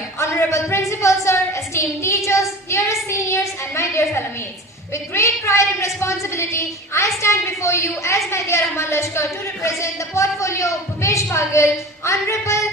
Chair, Honorable Principal Sir, esteemed teachers, dearest seniors and my dear fellow mates. With great pride and responsibility, I stand before you as my dear Rahman Lashkar to represent the portfolio of Bhupesh Baghel, Honorable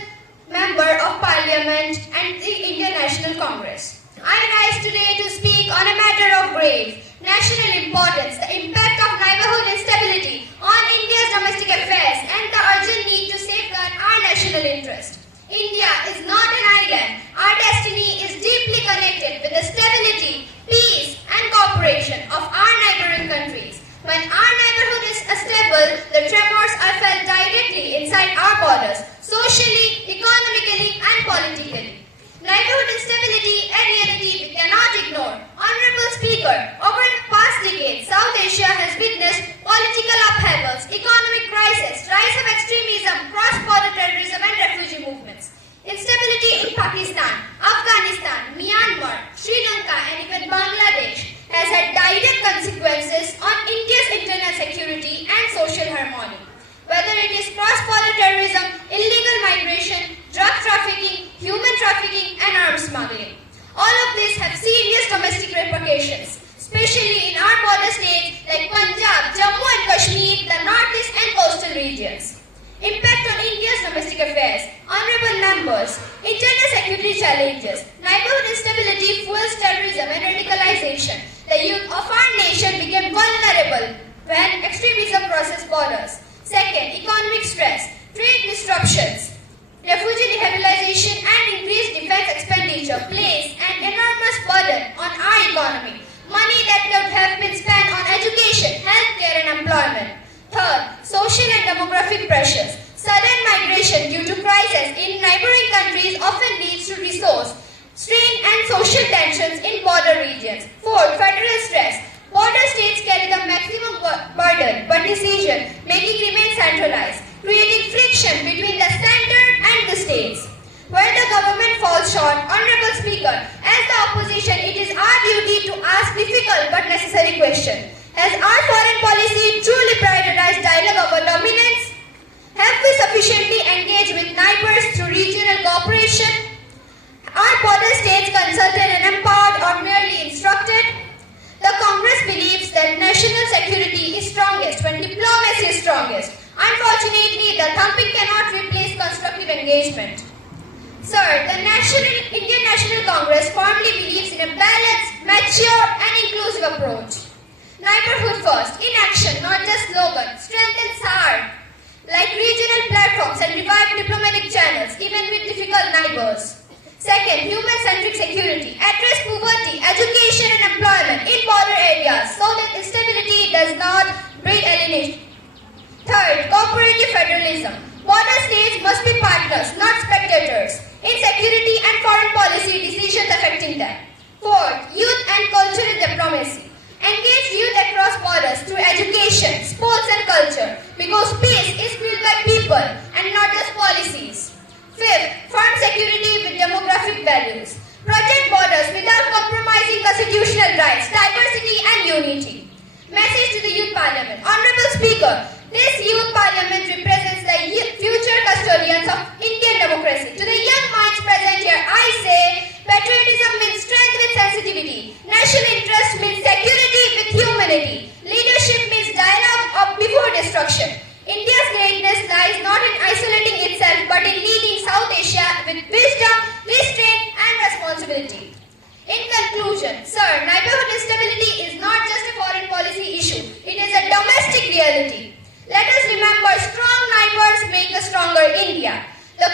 Member of Parliament and the Indian National Congress. I rise today to speak on a matter of grave national importance, the impact of neighborhood instability on India's domestic affairs and the urgent need to safeguard our national interest. India is not an island. Our destiny is deeply connected with the stability, peace and cooperation of our neighboring countries. When our neighborhood is stable, the tremors are felt directly inside our borders, socially, economically and politically. Neighborhood instability, a reality we cannot ignore. Honorable Speaker, over the past decade, South Asia has witnessed political upheavals, economic crisis, rise of extremism, cross-border terrorism and refugee movements. Instability in Pakistan, Afghanistan, Myanmar, Sri Lanka and even Bangladesh has had direct consequences on India's internal security and social harmony. Whether it is cross-border terrorism, illegal migration, drug trafficking, human trafficking and arms smuggling. All of this have serious domestic repercussions, especially in our border states like Punjab, Jammu and Kashmir, the northeast and coastal regions. Impact on India's domestic affairs. Honorable members, internal security challenges, neighborhood instability fuels terrorism and radicalization. The youth of our nation became vulnerable when extremism crosses borders. Second, economic stress, trade disruptions, refugee rehabilitation and increased defense expenditure place an enormous burden on our economy. Money that could have been spent on education, healthcare and employment. Third, social and demographic pressures. Sudden migration due to crisis in neighboring countries often leads to resource strain and social tensions in border regions. Fourth, federal stress. Border states carry the maximum burden, but decision making remains centralized, creating friction between the center and the states. Where the government falls short, Honorable Speaker, as the opposition, it is our duty to ask difficult but necessary questions. Has our foreign policy truly prioritized dialogue over dominance? Have we sufficiently engaged with neighbors through regional cooperation? Are border states consulted and empowered or merely instructed? The Congress believes that national security is strongest when diplomacy is strongest. Unfortunately, the thumping cannot replace constructive engagement. Sir, the Indian National Congress firmly believes in a balanced, mature and inclusive approach. Neighborhood first, in action, not just slogan, strengthens our like regional platforms and revive diplomatic channels, even with difficult neighbors. Second, human-centric security, address poverty, education and employment in border areas so that instability does not breed alienation. Third, cooperative federalism. Border states must be partners, not spectators, in security and foreign policy decisions affecting them. Fourth, youth and cultural diplomacy. Engage youth across borders through education, sports and culture, because peace is built by people and not just policies. Fifth, firm security with demographic values. Protect borders without compromising constitutional rights, diversity and unity. Message to the Youth Parliament. Honorable Speaker, this Youth Parliament represents the future custodians of Indian democracy. To the young minds present here, I say, patriotism means strength with sensitivity. National interest means security with humanity. Leadership means dialogue before destruction. India's greatness lies not in isolating itself but in leading South Asia with wisdom, restraint and responsibility. In conclusion, sir, neighborhood instability is not just a foreign policy issue. It is a domestic reality. Let us remember strong neighbors make a stronger India. The